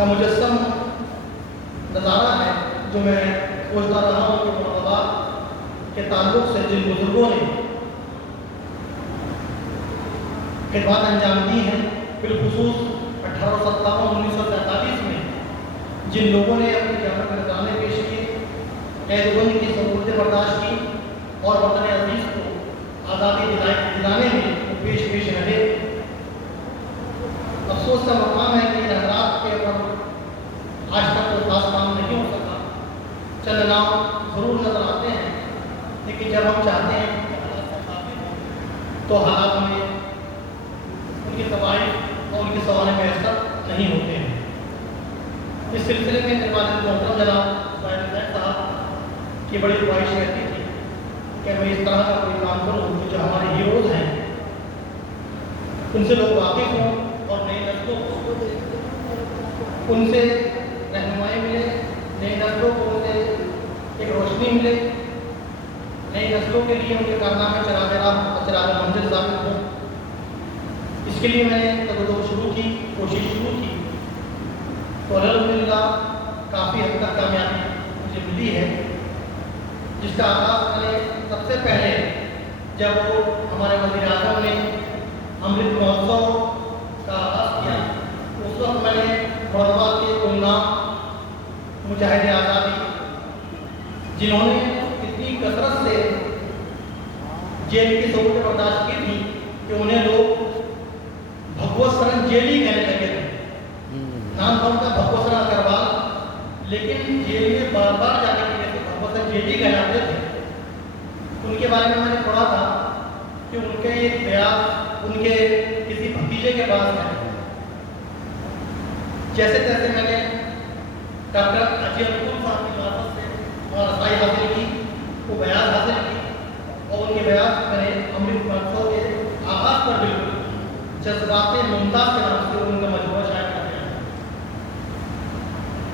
का मुजस्सम नज़ारा है जो मैं सोचता रहा हूँ कि मुरादाबाद के ताल्लुक से जिन बुजुर्गों ने खिदमत अंजाम दी हैं, बिलखुसूस 1857-1943 में जिन लोगों ने अपनी जान पर नज़राने पेश किए, कैदगुन की सहूलतें बर्दाश्त की और वतन अजीज़ को आज़ादी दिलाने में वो पेश रहे। अफसोस का मकाम है कि इन हज़रात के ऊपर आज तक कोई खास काम नहीं हो सका। चंद नाम ज़रूर नज़र आते हैं, लेकिन जब हम चाहते हैं कि हालात से काबिल हों तो हालात में उनकी तबाही और उनकी सवाल मैसर नहीं होते हैं। इस सिलसिले में मोहतरम जनाब साहब की बड़ी ख्वाहिश रहती थी कि मैं इस तरह का कोई काम करूँ कि जो हमारे हीरोज़ हैं उनसे लोग वाकिफ़ हों और नई नस्लों को उनसे रहनुमाई मिले, नई नस्लों को उनसे एक रोशनी मिले, नई नस्लों के लिए उनके कारनामे चराग मंजिल साबित हों। इसके लिए मैंने तदो शुरू की, कोशिश शुरू की, तो अल्हम्दुलिल्लाह काफ़ी हद तक कामयाबी मुझे मिली है, जिसका आगाज़ मैंने सबसे पहले जब वो हमारे वज़ीर-ए-आज़म ने अमृत महोत्सव का आगाज़ किया, उस वक्त मैंने मुरादाबाद के गुमनाम मुजाहिद आज़ादी जिन्होंने इतनी कसरत से जेल की सहूलतें बर्दाश्त की थी कि उन्हें लोग भगवत शरण जेली कहने लगे थे। नाम था उनका भगवत शरण अग्रवाल, लेकिन जेल में बार बार जाने की वजह से भगवत शरण जेली कहलाते थे। उनके बारे में मैंने पढ़ा था कि उनके एक बयान उनके किसी भतीजे के पास है। जैसे तैसे मैंने डॉक्टर अजय अनुकूल साहब की मार्फत से और रसाई हासिल की, वो बयान हासिल की और उनके बयान मैंने अमृत महोत्सव के आगाज़ पर बिल्कुल जज्बात मुमताज़ के नाम से उनका मजमूआ शायद कर दिया।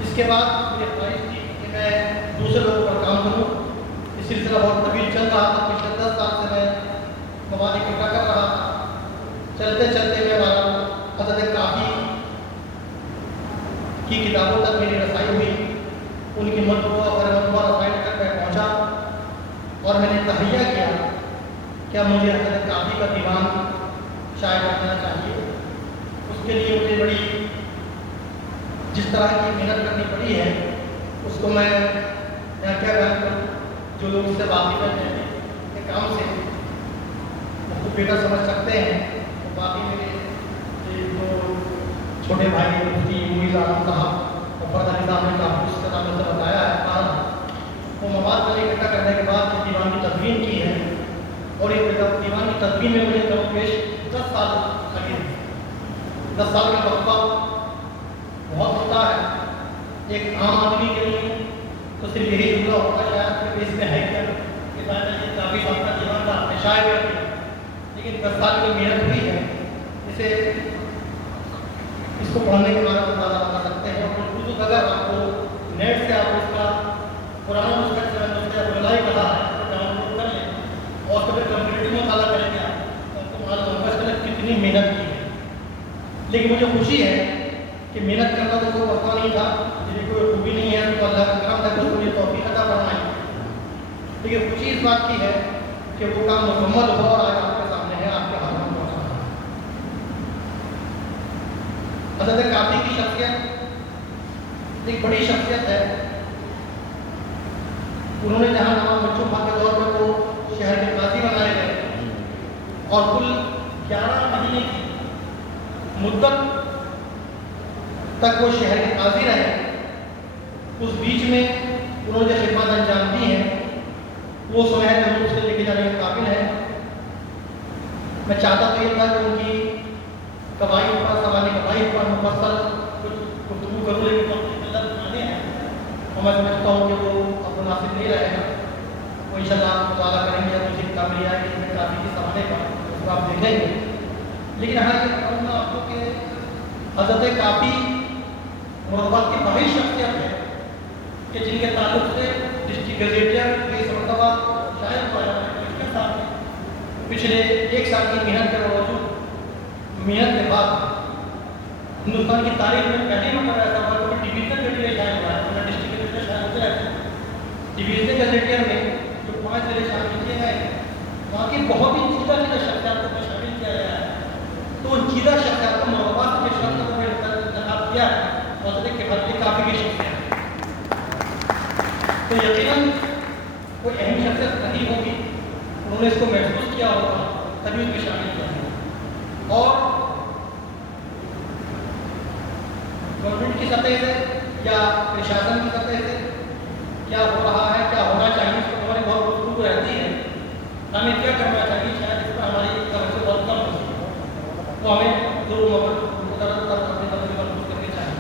इसके बाद मुझे ख्वाहिश थी कि मैं दूसरे लोगों पर काम करूँ। ये सिलसिला बहुत तवील चल रहा था। पिछले 10 साल से मैं मवाद इकट्ठा कर रहा था। चलते चलते मैं हज़रत काफ़ी की किताबों तक मेरी रसाई हुई, उनकी मतबूआ और मतबूआ रसाई तक मैं पहुँचा और मैंने तहैया किया क्या मुझे हज़रत काफ़ी का दीवान शायद करना चाहिए। उसके लिए मुझे बड़ी जिस तरह की मेहनत करनी पड़ी है उसको मैं यहाँ क्या बयान करूँ। जो लोग इससे वाकिफ़ हैं के काम से उसको बेटा समझ सकते हैं। तो बाकी मेरे जो छोटे भाई मुफ्ती मुईज़ आलम साहब और फरद अली साहब ने काफ़ी उसके नाम से बताया है। वो मवाद मैंने इकट्ठा करने के बाद दीवान की तदवीन की है और इस दीवान की तदवीन में मुझे कम पेश 10 साल लगे। 10 साल का वक्फा बहुत होता है एक आम आदमी के लिए, तो सिर्फ यही जुमला होता है शायद कि इसमें है क्या कि काफ़ी साल का दीवान था आपने शायद किया, लेकिन 10 साल की मेहनत हुई है। इसे इसको पढ़ने के बाद अंदाजा लगा सकते हैं। और बिल्कुल अगर आपको नेट से आप इसका पुराना नुस्खा से बुलाई कहा है तो डाउनलोड कर लें और कभी कंप्यूटर में मुताला करेंगे आप तो आपको मालूम होगा इसके लिए कितनी मेहनत की है। लेकिन मुझे खुशी है कि मेहनत करना तो कोई मसला नहीं था, यदि कोई खूबी नहीं है तो अल्लाह का करम था कि उसको ये तौफीक अता फरमाई। लेकिन खुशी इस बात की है कि वो काम मुकम्मल हुआ और आज आपके सामने है, आपके हाथ में पहुँचा है। हज़रत काफ़ी की शख्सियत एक बड़ी शख्सियत है। उन्होंने जहाँ नवाब बच्चों खां के दौर में वो शहर के काजी बनाए गए और कुल 11 महीने की मुद्दत तक वो शहर के काजी रहे। उस बीच में उन्होंने जो खिदमत अंजाम दी है वो सुनहरे रूप से लेके जाने के काबिल है। मैं चाहता तो ये था कि उनकी कवाई पर सवाल कवाई पर मुफस्सल कुछ गुफ्तगू करूँ, लेकिन बनाने हैं और मैं समझता हूँ कि वो अब मुनासिब नहीं रहेगा। वो इंशाल्लाह मुताला करेंगे या मुझे किताब मिल जाएगी इसमें काफ़ी के सवाल पर उसको आप देखेंगे। लेकिन हाँ ये कहूँगा आपको कि हज़रत काफ़ी मुरादाबाद की बड़ी शख्सियत है कि जिनके ताल्लुक से डिस्ट्रिक्ट गजेटियर इस मरतबा शायद पिछले 1 साल की मेहनत के बावजूद मेहनत के बाद हिंदुस्तान की तारीख में पहली मतलब ऐसा हुआ कि डिवीजनल गजेटियर शामिल हुआ है, मतलब डिस्ट्रिक्ट गजेटियर शामिल होते रहते हैं। डिवीजनल गजेटियर में जो 5 जिले शामिल किए गए, वहाँ की बहुत ही चीदा शख्सियातों को शामिल किया गया है। तो उन चीदा शख्सियात को मुरब्बा के शख्स को इंतखाब किया है और उसने काफ़ी की शख्सियत, तो यकीनन कोई अहम शख्सियत नहीं होगी, उन्होंने इसको महसूस किया होगा तभी उसमें शामिल किया है। और गवर्नमेंट की सतह से या प्रशासन की सतह से क्या हो रहा है, क्या होना चाहिए, इसको हमारी बहुत गुफ्तगू रहती है। हमें क्या करना चाहिए, शायद इस पर हमारी तवज्जो बहुत कम होती है, तो हमें जरूर अपनी तवज्जो महसूस करनी चाहिए।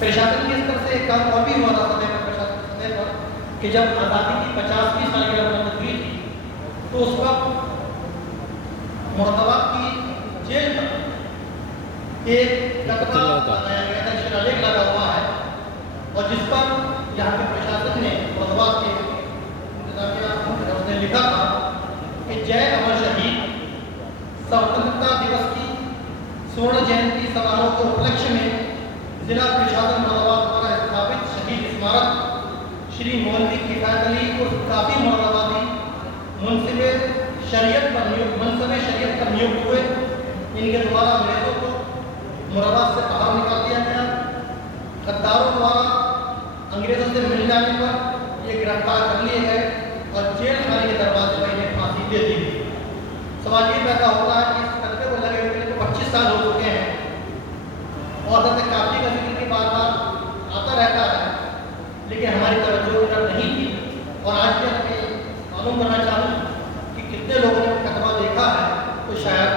प्रशासन के स्तर से एक काम और भी हुआ था सतह पर, प्रशासन सतह पर, कि जब आज़ादी की 50वीं सालगिरह हुई थी तो उस वक्त मुरादाबाद की जेल पर एक कतबा बनाया गया था, शिलालेख लगा हुआ है, और जिस पर यहाँ के प्रशासन ने मुरादाबाद के उसने लिखा था कि जय अमर शहीद, स्वतंत्रता दिवस की स्वर्ण जयंती समारोह के उपलक्ष्य में जिला प्रशासन मुरादाबाद द्वारा स्थापित शहीद स्मारक श्री मौलवी किफायत अली उर्फ काफी मुरादाबादी मुंसिबे शरीयत पर नियुक्त हुए। इनके द्वारा अंग्रेजों को मुरादाबाद से बाहर निकाल दिया गया। गद्दारों द्वारा अंग्रेजों से मिल जाने पर ये गिरफ्तार कर लिए गए और जेल खाने के दरवाजे पर इन्हें फांसी दे दी गई। सवाल ये पैदा होता है कि इस कदमे को लगे हुए तो 25 साल हो चुके हैं और काफी का जिक्र बार बार आता रहता है, लेकिन हमारी तवज्जो इधर नहीं थी। और आज भी मैं मालूम करना चाहूँ कि कितने लोगों ने कदमा देखा है, तो शायद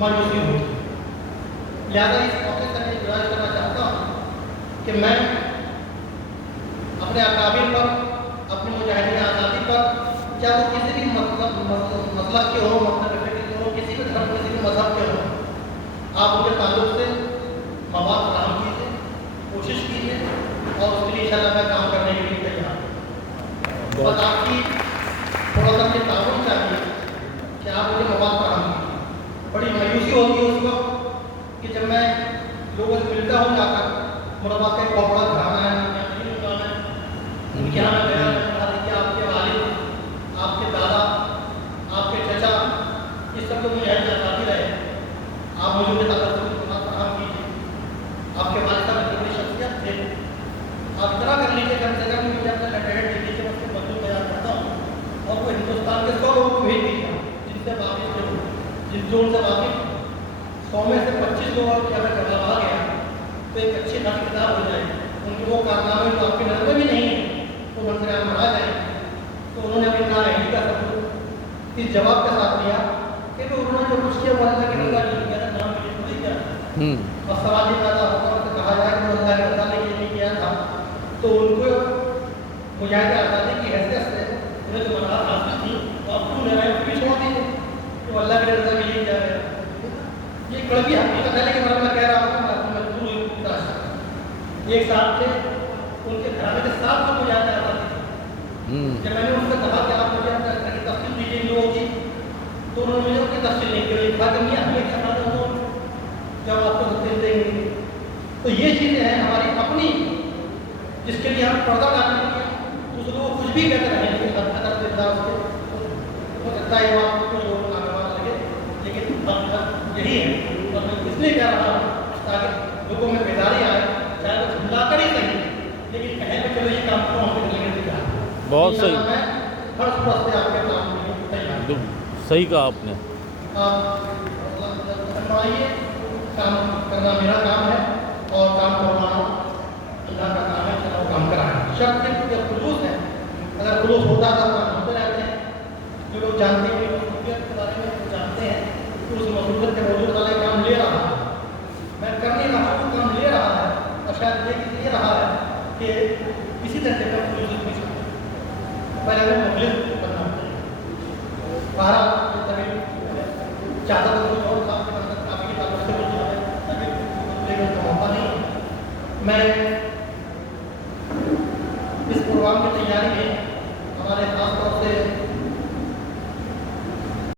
मायूसी होती। लिहाजा इस मौके से मैं गुजारिश करना चाहता हूँ कि मैं अपने अकाबिर पर, अपनी मुजाहिदीन आज़ादी पर, चाहे वो किसी भी मसलक के हो, मतलब के हो, किसी भी धर्म, किसी भी मजहब के हो, आप उनके ताल्लुक से मवाद फराहम कीजिए, कोशिश कीजिए, और उसके लिए इंशाअल्लाह मैं काम करने के लिए तैयार हूँ। बस आपकी थोड़ा सा ये ताउन चाहिए कि आप मुझे मवाद फराहम कीजिए। बड़ी मायूसी होती है उस वक्त कि जब मैं लोगों से मिलता हूँ जाकर, मुरादाबाद का एक बहुत बड़ा घराना है, उनके यहाँ मैं गया, कि आपके वालिद, आपके दादा, आपके चचा, इस सब को मुझे आज़ादी रहे, आप मुझे उनके दादा से फराहम कीजिए। आपके वालिद साहब एक बड़ी शख्सियत थे, आप इतना कर लीजिए कम से कम, मुझे अपना लेटर दिल्ली से उसके बंधु तैयार करता हूँ और वो हिंदुस्तान के 100 लोगों को भेज दीजिए जिनसे वाकिफ थे, जो उनसे वाकिफ 100 में से 25 लोगों की अगर जवाब आ गया तो एक अच्छी खासी किताब हो जाएगी। उनके वो कारनामे जो आपके नजर में भी नहीं है तो मंजर आप बढ़ा जाए। तो उन्होंने अपनी नाअहली का सबूत इस जवाब के साथ दिया कि उन्होंने जो कुछ किया वो अल्लाह की रज़ा के लिए किया था, नाम के लिए थोड़ी किया। और सवाल ये पैदा होता है तो कहा जाए कि वो अल्लाह की रज़ा के लिए नहीं किया था, तो उनको मुजाहिद आज़ादी की हैसियत से उन्हें जो मनाहत हासिल थी तो आप क्यों लड़ाई भी छोड़ दीजिए तो अल्लाह की रज़ा के लिए किया गया। ये कड़वी हकीकत है, लेकिन मैं कह रहा हूँ एक साथ थे, उनके घराने के साथ लोग मुजाहिद आज़ादी थी। जब मैंने उनसे कहा कि आप मुझे अपनी तफसील दीजिए लोगों की, तो उन्होंने मुझे उसकी तफसील नहीं की, कहा कि मियाँ हमें क्या पता हो जब आपको तफसील देंगे। तो ये चीज़ें हैं हमारी अपनी, जिसके लिए हम पर्दा डालने के लिए दूसरों को कुछ भी कहते रहें, हो सकता है वो आपको कुछ लोगों को नागवार लगे, लेकिन यही है। और मैं इसलिए कह रहा हूँ ताकि लोगों में बेदारी आए, चाहे वो झुमला कर ही सही, लेकिन कहें कि चलो ये काम को हम लेकर तैयार। बहुत सही, मैं हर सुबह से आपके काम के लिए तैयार। सही कहा आपने। आइए, काम करना मेरा काम है और काम करवाना अल्लाह का काम है, चलो काम कराएं। शर्त जब खुलूस है, अगर खुलूस होता तो काम होते रहते हैं। जो लोग जानते हैं मसरूफियत के बारे में जानते हैं कि उस मसरूफियत के मौजूद वाला काम ले रहा है, मैं कर नहीं रहा हूँ, काम ले रहा है, और शायद ये रहा है कि किसी तरह से मैं खुलूस नहीं सकता, पहले हमें मुखलिस बनना चाहिए। बाहर चाहता तो कुछ और काम के अंदर काफ़ी ताल्लुक से कुछ है, लेकिन तो मौका नहीं। मैं इस प्रोग्राम की तैयारी में हमारे खास तौर से